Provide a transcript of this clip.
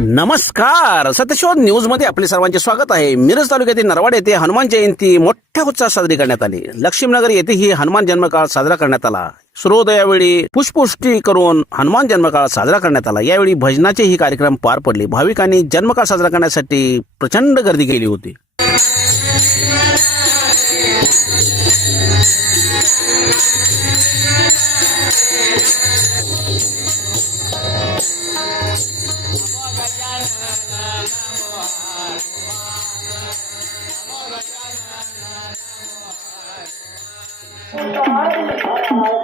नमस्कार. सत्यशोध न्यूज मध्ये आपले सर्वांचे स्वागत आहे. मिरज तालुक्यातील नरवाड येथे हनुमान जयंती मोठ्या उत्साहात साजरी करण्यात आली. लक्ष्मीनगर येथेही हनुमान जन्मकाळ साजरा करण्यात आला. सूर्योदयावेळी पुष्पवृष्टी करून हनुमान जन्मकाळ साजरा करण्यात आला. यावेळी भजनाचेही कार्यक्रम पार पडले. भाविकांनी जन्मकाळ साजरा करण्यासाठी प्रचंड गर्दी केली होती. Oh,